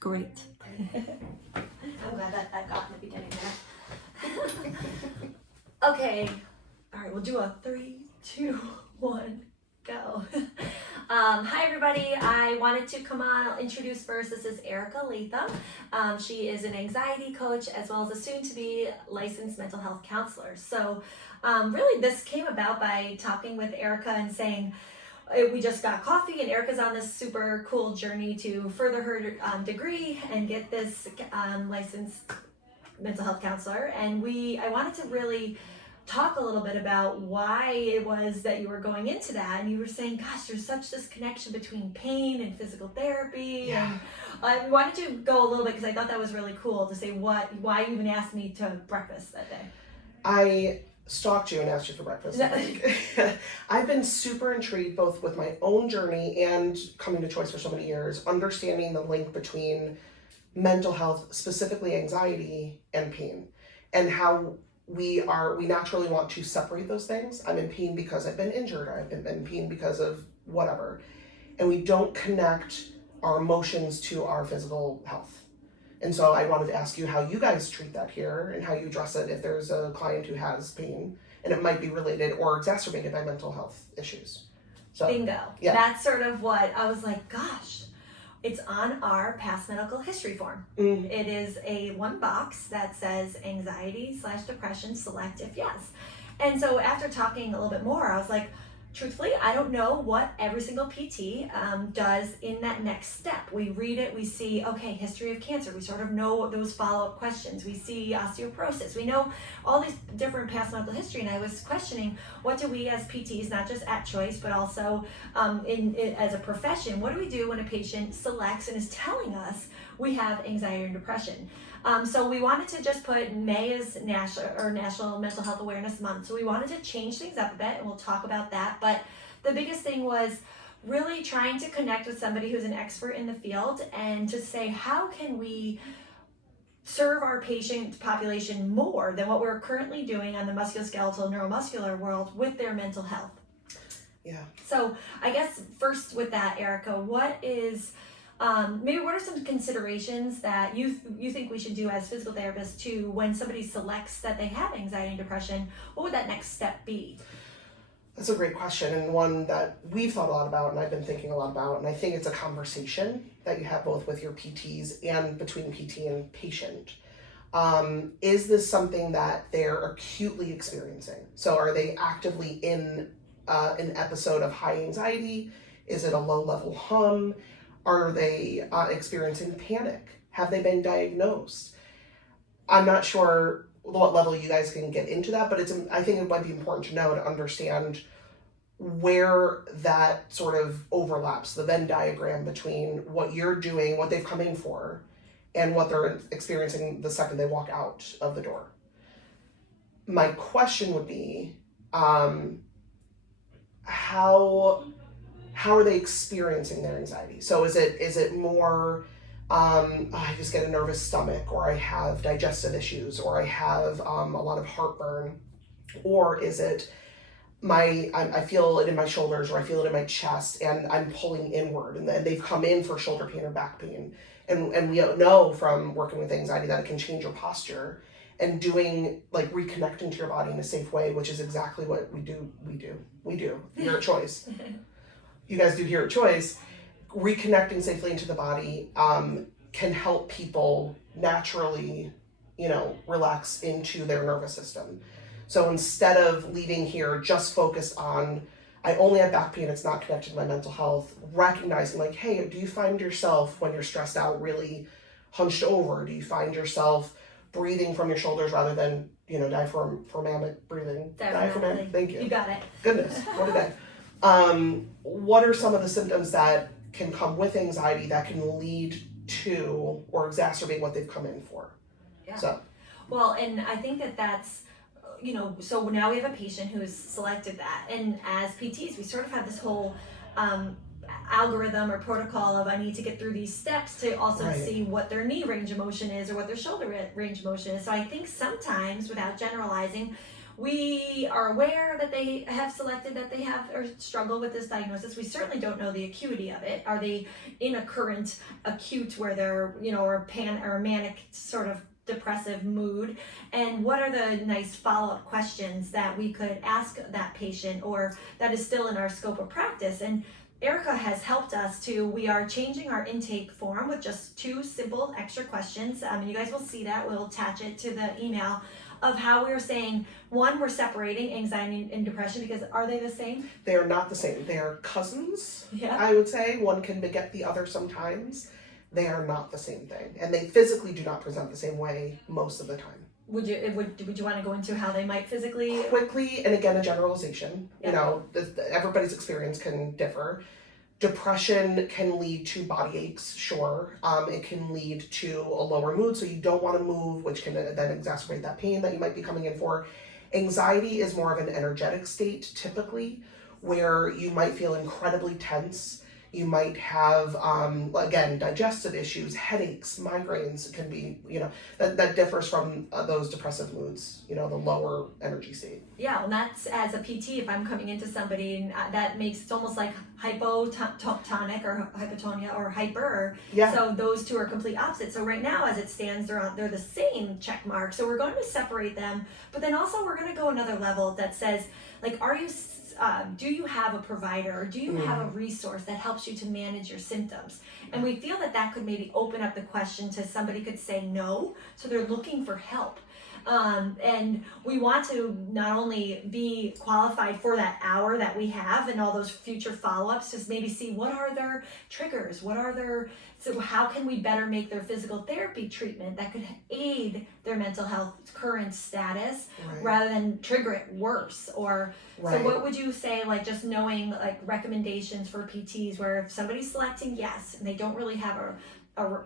Great. I'm glad that got in the beginning there. Okay. All right, we'll do a 3, 2, 1, go. Hi everybody, I wanted to come on, I'll introduce first, this is Erica Leathem. She is an anxiety coach as well as a soon-to-be licensed mental health counselor. So really this came about by talking with Erica and saying, we just got coffee and Erica's on this super cool journey to further her degree and get this licensed mental health counselor. And I wanted to really talk a little bit about why it was that you were going into that, and you were saying, gosh, there's such this connection between pain and physical therapy. Yeah. And why don't you go a little bit, because I thought that was really cool to say why you even asked me to breakfast that day. I stalked you and asked you for breakfast. I've been super intrigued both with my own journey and coming to Choice for so many years, understanding the link between mental health, specifically anxiety and pain, and how we naturally want to separate those things. I'm in pain because I've been injured, or I've been in pain because of whatever. And we don't connect our emotions to our physical health. And so I wanted to ask you how you guys treat that here and how you address it if there's a client who has pain and it might be related or exacerbated by mental health issues. So, bingo. Yeah. That's sort of what I was like, gosh, it's on our past medical history form. It is a one box that says anxiety/depression, select if yes. And so after talking a little bit more, I was like, truthfully, I don't know what every single PT does in that next step. We read it, we see, okay, history of cancer. We sort of know those follow-up questions. We see osteoporosis. We know all these different past medical history. And I was questioning, what do we as PTs, not just at Choice, but also as a profession, what do we do when a patient selects and is telling us we have anxiety and depression? So we wanted to just put May as National Mental Health Awareness Month. So we wanted to change things up a bit, and we'll talk about that. But the biggest thing was really trying to connect with somebody who's an expert in the field and to say, how can we serve our patient population more than what we're currently doing on the musculoskeletal neuromuscular world with their mental health? Yeah. So I guess first with that, Erica, what are some considerations that you think we should do as physical therapists too when somebody selects that they have anxiety and depression? What would that next step be? That's a great question, and one that we've thought a lot about and I've been thinking a lot about, and I think it's a conversation that you have both with your PTs and between PT and patient. Is this something that they're acutely experiencing? So are they actively in an episode of high anxiety? Is it a low-level hum? Are they experiencing panic? Have they been diagnosed? I'm not sure what level you guys can get into that, but I think it might be important to know to understand where that sort of overlaps, the Venn diagram between what you're doing, what they've come in for, and what they're experiencing the second they walk out of the door. My question would be, how are they experiencing their anxiety? So is it more, I just get a nervous stomach, or I have digestive issues, or I have a lot of heartburn, or is it I feel it in my shoulders, or I feel it in my chest, and I'm pulling inward, and then they've come in for shoulder pain or back pain, and we know from working with anxiety that it can change your posture, and doing like reconnecting to your body in a safe way, which is exactly what we do here at Choice. You guys do here at Choice. Reconnecting safely into the body can help people naturally, relax into their nervous system. So instead of leaving here just focused on, I only have back pain, it's not connected to my mental health, recognizing like, hey, do you find yourself when you're stressed out really hunched over? Do you find yourself breathing from your shoulders rather than, diaphragmatic breathing? Diaphragmatic, thank you. You got it. Goodness, what a day. What are some of the symptoms that can come with anxiety that can lead to or exacerbate what they've come in for? Yeah. So. Well, and I think that's, so now we have a patient who has selected that. And as PTs, we sort of have this whole algorithm or protocol of I need to get through these steps to also see what their knee range of motion is or what their shoulder range of motion is. So I think sometimes, without generalizing, we are aware that they have selected that they have or struggle with this diagnosis. We certainly don't know the acuity of it. Are they in a current acute where they're, or a manic sort of depressive mood? And what are the nice follow-up questions that we could ask that patient, or that is still in our scope of practice? And Erica has helped us we are changing our intake form with just 2 simple extra questions. You guys will see that. We'll attach it to the email of how we're saying, one, we're separating anxiety and depression, because are they the same? They are not the same. They are cousins, Yeah. I would say. One can beget the other sometimes. They are not the same thing. And they physically do not present the same way most of the time. Would you want to go into how they might physically? Quickly, and again, a generalization. Yeah. Everybody's experience can differ. Depression can lead to body aches, sure. It can lead to a lower mood, so you don't want to move, which can then exacerbate that pain that you might be coming in for. Anxiety is more of an energetic state, typically, where you might feel incredibly tense. You might have, again, digestive issues, headaches, migraines. Can be, that differs from those depressive moods, the lower energy state. Yeah, well, that's, as a PT, if I'm coming into somebody, and that makes it almost like hypotonic or hypotonia or hyper. Yeah. So those two are complete opposites. So right now, as it stands, they're the same check mark. So we're going to separate them, but then also we're going to go another level that says, like, do you have a provider, or do you have a resource that helps you to manage your symptoms? And we feel that could maybe open up the question to somebody could say no, so they're looking for help. And we want to not only be qualified for that hour that we have and all those future follow-ups, just maybe see what are their triggers, so how can we better make their physical therapy treatment that could aid their mental health current status, Right. rather than trigger it worse? Or Right. so what would you say, like, just knowing, like, recommendations for PTs where if somebody's selecting yes and they don't really have a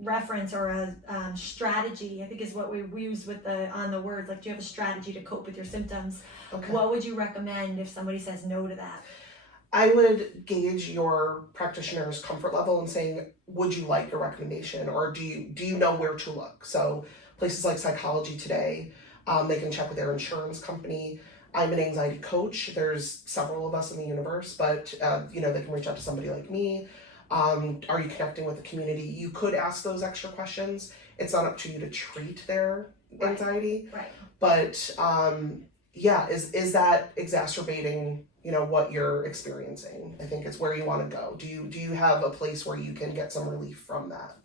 reference or a strategy, I think is what we use on the words, like, do you have a strategy to cope with your symptoms? Okay. What would you recommend if somebody says no to that? I would gauge your practitioner's comfort level and saying, would you like a recommendation, or do you know where to look? So places like Psychology Today, they can check with their insurance company. I'm an anxiety coach. There's several of us in the universe, but they can reach out to somebody like me. Are you connecting with the community? You could ask those extra questions. It's not up to you to treat their anxiety. Right. But is that exacerbating what you're experiencing? I think it's where you want to go. Do you have a place where you can get some relief from that?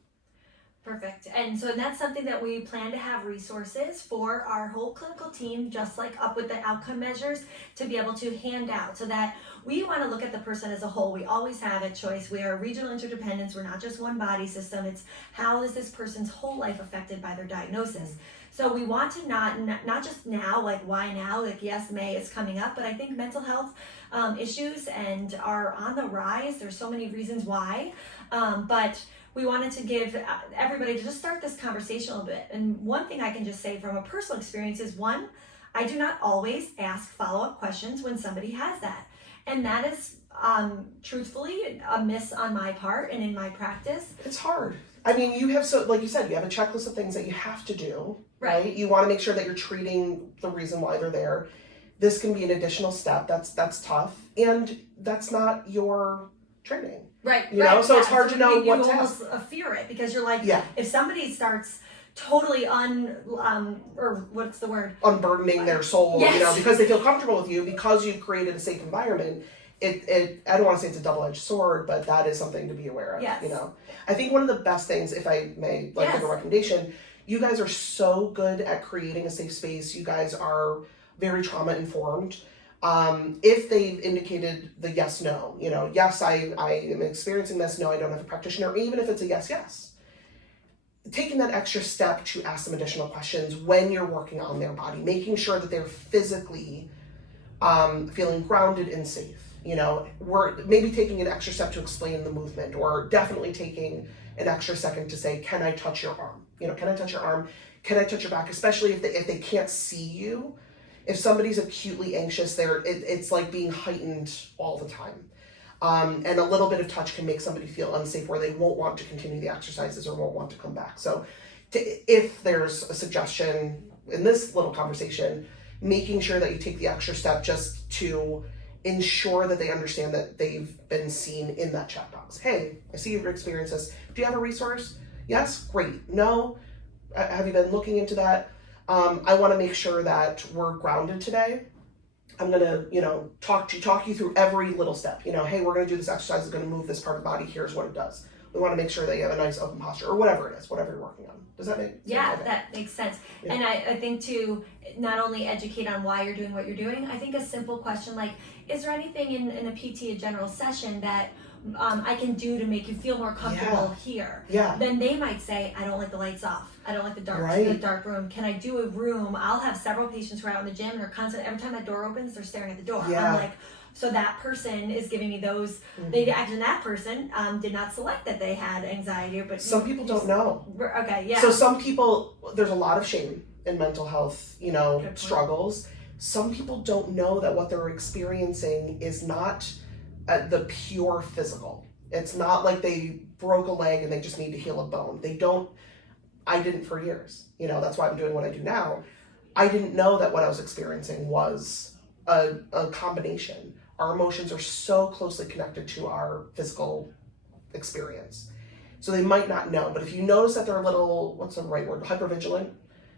Perfect. And so that's something that we plan to have resources for our whole clinical team, just like up with the outcome measures, to be able to hand out, so that we want to look at the person as a whole. We always have a choice. We are regional interdependence. We're not just one body system. It's how is this person's whole life affected by their diagnosis. So we want to not just now, like, why now? Like, yes, May is coming up, but I think mental health issues are on the rise. There's so many reasons why, but we wanted to give everybody to just start this conversation a little bit. And one thing I can just say from a personal experience is, one, I do not always ask follow-up questions when somebody has that. And that is truthfully a miss on my part and in my practice. It's hard. I mean, you have, like you said, you have a checklist of things that you have to do, Right. You want to make sure that you're treating the reason why they're there. This can be an additional step. That's tough. And that's not your training. Right. So it's hard to know what to you ask. almost fear it, because you're like, Yeah. if somebody starts totally or what's the word? Unburdening their soul, Yes. because they feel comfortable with you, because you've created a safe environment. It I don't want to say it's a double-edged sword, but that is something to be aware of. Yes. I think one of the best things, if I may, Yes. give a recommendation, you guys are so good at creating a safe space. You guys are very trauma informed. If they've indicated the yes, no, yes, I am experiencing this, no, I don't have a practitioner, or even if it's a yes, taking that extra step to ask them additional questions when you're working on their body, making sure that they're physically feeling grounded and safe. We're maybe taking an extra step to explain the movement, or definitely taking an extra second to say, can I touch your arm? Can I touch your arm? Can I touch your back? Especially if they can't see you. If somebody's acutely anxious, it's like being heightened all the time. And a little bit of touch can make somebody feel unsafe, where they won't want to continue the exercises or won't want to come back. So if there's a suggestion in this little conversation, making sure that you take the extra step just to ensure that they understand that they've been seen in that checkbox. Hey, I see you've experienced this. Do you have a resource? Yes, great. No, have you been looking into that? I want to make sure that we're grounded today. I'm gonna, talk you through every little step. Hey, we're gonna do this exercise. It's gonna move this part of the body. Here's what it does. We want to make sure that you have a nice open posture, or whatever it is, whatever you're working on. Does that make sense? Yeah, Okay. that makes sense. Yeah. And I think to not only educate on why you're doing what you're doing, I think a simple question like, is there anything in a PT, a general session, that I can do to make you feel more comfortable here? Yeah. Then they might say, I don't like the lights off. I don't like the dark room. Can I do a room? I'll have several patients who are out in the gym and are constant. Every time that door opens, they're staring at the door. Yeah. I'm like, so that person is giving me those. They actually, that person did not select that they had anxiety, but Some people don't know. Okay, yeah. So some people, there's a lot of shame in mental health, Good point. struggles. Some people don't know that what they're experiencing is not the pure physical. It's not like they broke a leg and they just need to heal a bone. I didn't for years. That's why I'm doing what I do now. I didn't know that what I was experiencing was a combination. Our emotions are so closely connected to our physical experience. So they might not know, but if you notice that they're a little, what's the right word, hypervigilant,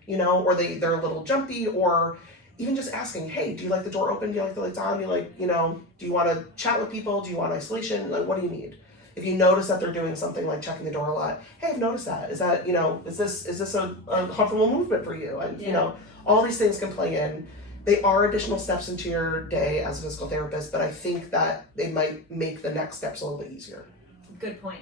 or they're a little jumpy, or even just asking, hey, do you like the door open? Do you like the lights on? Do you like, do you want to chat with people? Do you want isolation? Like, what do you need? If you notice that they're doing something like checking the door a lot, hey, I've noticed that. Is that, is this a comfortable movement for you? And, all these things can play in. They are additional steps into your day as a physical therapist, but I think that they might make the next steps a little bit easier. Good point.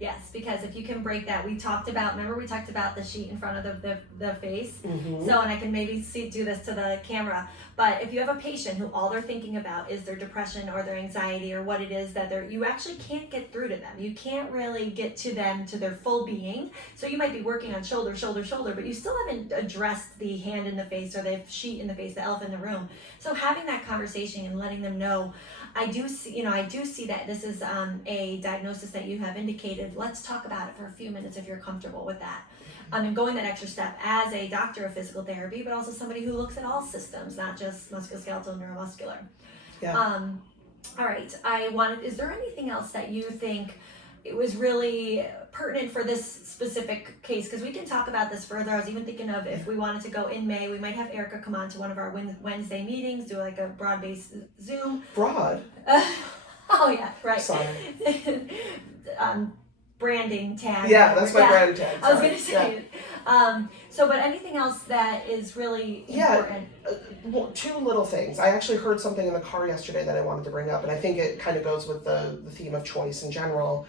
Yes, because if you can break that, we talked about the sheet in front of the face. Mm-hmm. So, and I can maybe do this to the camera, but if you have a patient who all they're thinking about is their depression or their anxiety or what it is that you actually can't get through to them. You can't really get to them, to their full being. So you might be working on shoulder, but you still haven't addressed the hand in the face or the sheet in the face, the elephant in the room. So having that conversation and letting them know, I do see that this is a diagnosis that you have indicated. Let's talk about it for a few minutes if you're comfortable with that. And going that extra step as a doctor of physical therapy, but also somebody who looks at all systems, not just musculoskeletal, neuromuscular. Yeah. All right. Is there anything else that you think it was really pertinent for this specific case? Because we can talk about this further. I was even thinking of if we wanted to go in May, we might have Erica come on to one of our Wednesday meetings, do like a broad-based Zoom. Broad? Oh yeah, right. Sorry. Branding tag. Yeah, that's my brand tag. I was going to say it. But anything else that is really important? Two little things. I actually heard something in the car yesterday that I wanted to bring up, and I think it kind of goes with the theme of choice in general.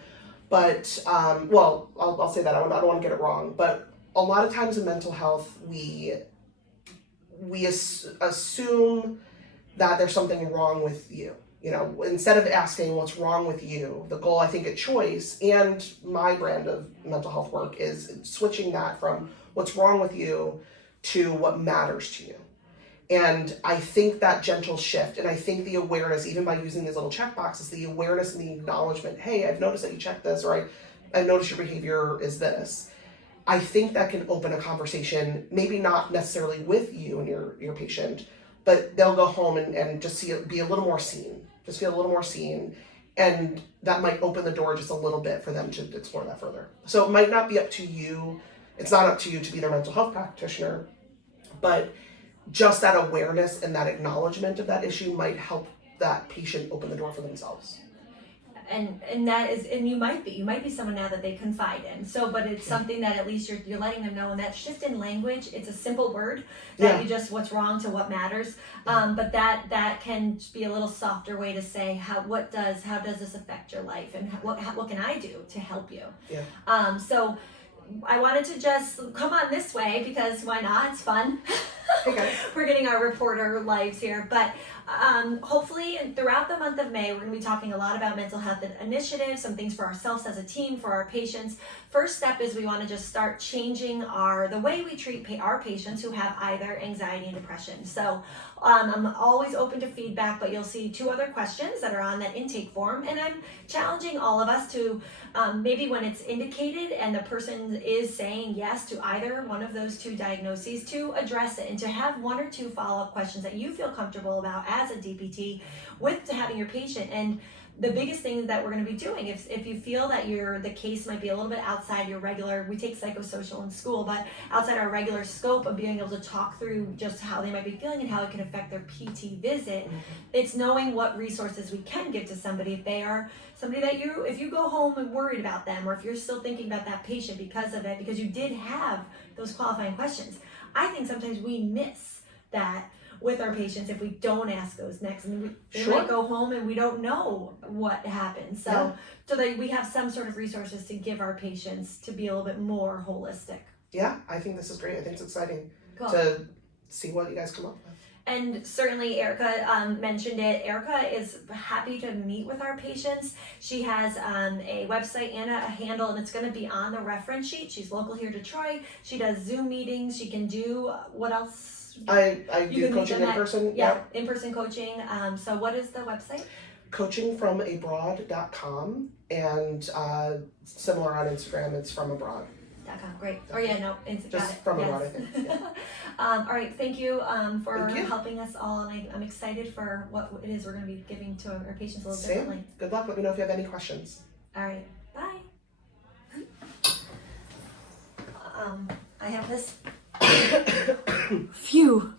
But, I'll say that. I don't want to get it wrong. But a lot of times in mental health, we assume that there's something wrong with you. Instead of asking what's wrong with you, the goal, I think, at Choice and my brand of mental health work is switching that from what's wrong with you to what matters to you. And I think that gentle shift, and I think the awareness, even by using these little check boxes, the awareness and the acknowledgement, hey, I've noticed that you checked this, or I've noticed your behavior is this. I think that can open a conversation, maybe not necessarily with you and your patient, but they'll go home and just be a little more seen. Just feel a little more seen, and that might open the door just a little bit for them to explore that further. So it might not be up to you, it's not up to you to be their mental health practitioner, but just that awareness and that acknowledgement of that issue might help that patient open the door for themselves. And that is, and you might be someone now that they confide in. So, but it's something that at least you're letting them know. And that shift in language, it's a simple word that you just what's wrong to what matters. But that can be a little softer way to say how does this affect your life, and what can I do to help you? Yeah. So I wanted to just come on this way because why not? It's fun. Okay. We're getting our reporter lives here, but hopefully throughout the month of May, we're going to be talking a lot about mental health initiatives, some things for ourselves as a team, for our patients. First step is we want to just start changing the way we treat our patients who have either anxiety and depression. So I'm always open to feedback, but you'll see 2 other questions that are on that intake form, and I'm challenging all of us to maybe when it's indicated and the person is saying yes to either one of those 2 diagnoses, to address it and to have 1 or 2 follow-up questions that you feel comfortable about as a DPT with having your patient. And the biggest thing that we're going to be doing, if you feel that the case might be a little bit outside your regular, we take psychosocial in school, but outside our regular scope of being able to talk through just how they might be feeling and how it can affect their PT visit, it's knowing what resources we can give to somebody if they are somebody that if you go home and worried about them, or if you're still thinking about that patient because of it, because you did have those qualifying questions. I think sometimes we miss that with our patients if we don't ask those next, and they might go home and we don't know what happened. So that we have some sort of resources to give our patients to be a little bit more holistic. Yeah, I think this is great. I think it's exciting to see what you guys come up with. And certainly Erica mentioned it. Erica is happy to meet with our patients. She has a website and a handle, and it's going to be on the reference sheet. She's local here to Troy. She does Zoom meetings. She can do what else? I do coaching in person. Yeah, in-person coaching. So what is the website? coachingfromabroad.com, and similar on Instagram, it's from abroad. Great. Or just from abroad, I think. Yeah. All right. Thank you for helping us all, and I'm excited for what it is we're going to be giving to our patients a little differently. Good luck. Let me know if you have any questions. All right. Bye. I have this. Phew.